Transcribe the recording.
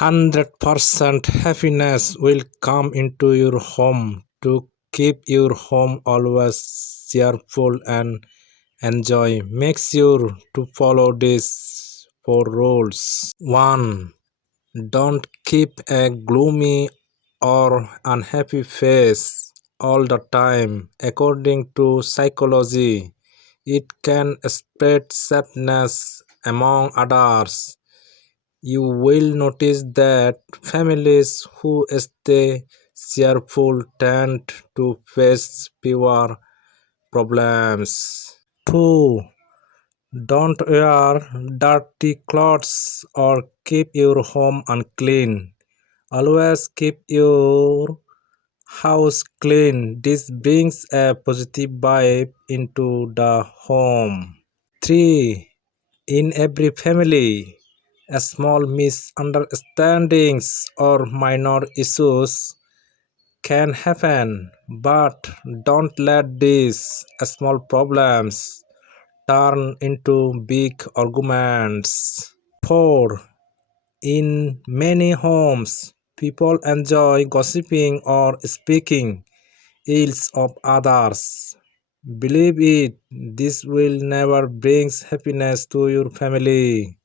100% happiness will come into your home to keep your home always cheerful and enjoy. Make sure to follow these four rules. 1. Don't keep a gloomy or unhappy face all the time. According to psychology, it can spread sadness among others. You will notice that families who stay cheerful tend to face fewer problems. 2. Don't wear dirty clothes or keep your home unclean. Always keep your house clean. This brings a positive vibe into the home. 3. In every family, a small misunderstandings or minor issues can happen, but don't let these small problems turn into big arguments. 4. In many homes, people enjoy gossiping or speaking ills of others. Believe it, this will never bring happiness to your family.